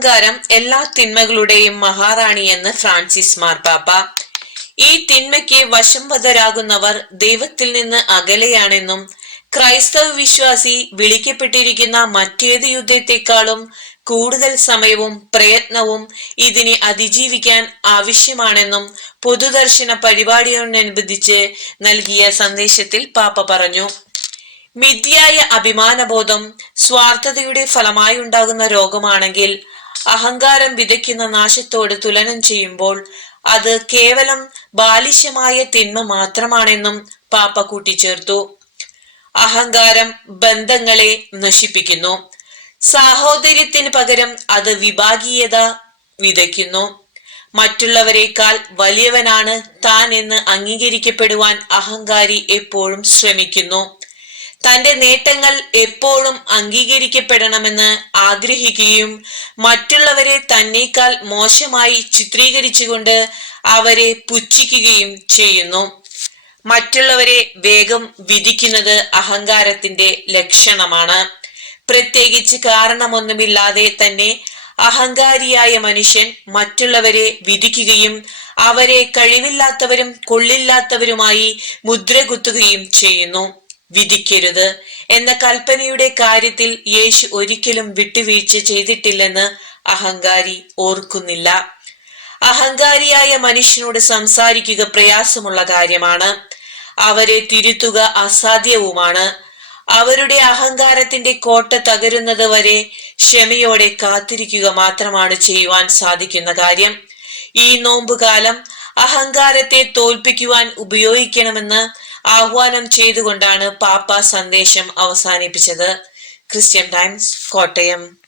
അഹങ്കാരം എല്ലാ തിന്മകളുടെയും മഹാറാണിയെന്ന് ഫ്രാൻസിസ് മാർപ്പാപ്പ ഈ തിന്മയ്ക്ക് വശംവദരാകുന്നവർ ദൈവത്തിൽ നിന്ന് അകലെയാണെന്നും ക്രൈസ്തവ വിശ്വാസി വിളിക്കപ്പെട്ടിരിക്കുന്ന മറ്റേത് യുദ്ധത്തെക്കാളും കൂടുതൽ സമയവും പ്രയത്നവും ഇതിനെ അതിജീവിക്കാൻ ആവശ്യമാണെന്നും പൊതുദർശന പരിപാടിയോടനുബന്ധിച്ച് നൽകിയ സന്ദേശത്തിൽ പാപ്പ പറഞ്ഞു. മിഥ്യായ അഭിമാനബോധം സ്വാർത്ഥതയുടെ ഫലമായി ഉണ്ടാകുന്ന രോഗമാണെങ്കിൽ അഹങ്കാരം വിതയ്ക്കുന്ന നാശത്തോട് തുലനം ചെയ്യുമ്പോൾ അത് കേവലം ബാലിശ്യമായ തിന്മ മാത്രമാണെന്നും പാപ്പ കൂട്ടിച്ചേർത്തു. അഹങ്കാരം ബന്ധങ്ങളെ നശിപ്പിക്കുന്നു. സാഹോദര്യത്തിന് പകരം അത് വിഭാഗീയത വിതയ്ക്കുന്നു. മറ്റുള്ളവരെക്കാൾ വലിയവനാണ് താൻ എന്ന് അംഗീകരിക്കപ്പെടുവാൻ അഹങ്കാരി എപ്പോഴും ശ്രമിക്കുന്നു. തന്റെ നേട്ടങ്ങൾ എപ്പോഴും അംഗീകരിക്കപ്പെടണമെന്ന് ആഗ്രഹിക്കുകയും മറ്റുള്ളവരെ തന്നേക്കാൾ മോശമായി ചിത്രീകരിച്ചുകൊണ്ട് അവരെ പുച്ഛിക്കുകയും ചെയ്യുന്നു. മറ്റുള്ളവരെ വേഗം വിധിക്കുന്നത് അഹങ്കാരത്തിന്റെ ലക്ഷണമാണ്. പ്രത്യേകിച്ച് കാരണമൊന്നുമില്ലാതെ തന്നെ അഹങ്കാരിയായ മനുഷ്യൻ മറ്റുള്ളവരെ വിധിക്കുകയും അവരെ കഴിവില്ലാത്തവരും കൊള്ളില്ലാത്തവരുമായി മുദ്രകുത്തുകയും ചെയ്യുന്നു. വിധിക്കരുത് എന്ന കൽപ്പനയുടെ കാര്യത്തിൽ യേശു ഒരിക്കലും വിട്ടുവീഴ്ച ചെയ്തിട്ടില്ലെന്ന് അഹങ്കാരി ഓർക്കുന്നില്ല. അഹങ്കാരിയായ മനുഷ്യനോട് സംസാരിക്കുക പ്രയാസമുള്ള കാര്യമാണ്. അവരെ തിരുത്തുക അസാധ്യവുമാണ്. അവരുടെ അഹങ്കാരത്തിന്റെ കോട്ട തകരുന്നത് വരെ ക്ഷമയോടെ കാത്തിരിക്കുക മാത്രമാണ് ചെയ്യുവാൻ സാധിക്കുന്ന കാര്യം. ഈ നോമ്പുകാലം അഹങ്കാരത്തെ തോൽപ്പിക്കുവാൻ ഉപയോഗിക്കണമെന്ന് ആഹ്വാനം ചെയ്തുകൊണ്ടാണ് പാപ്പ സന്ദേശം അവസാനിപ്പിച്ചത്. Christian Times Kottayam.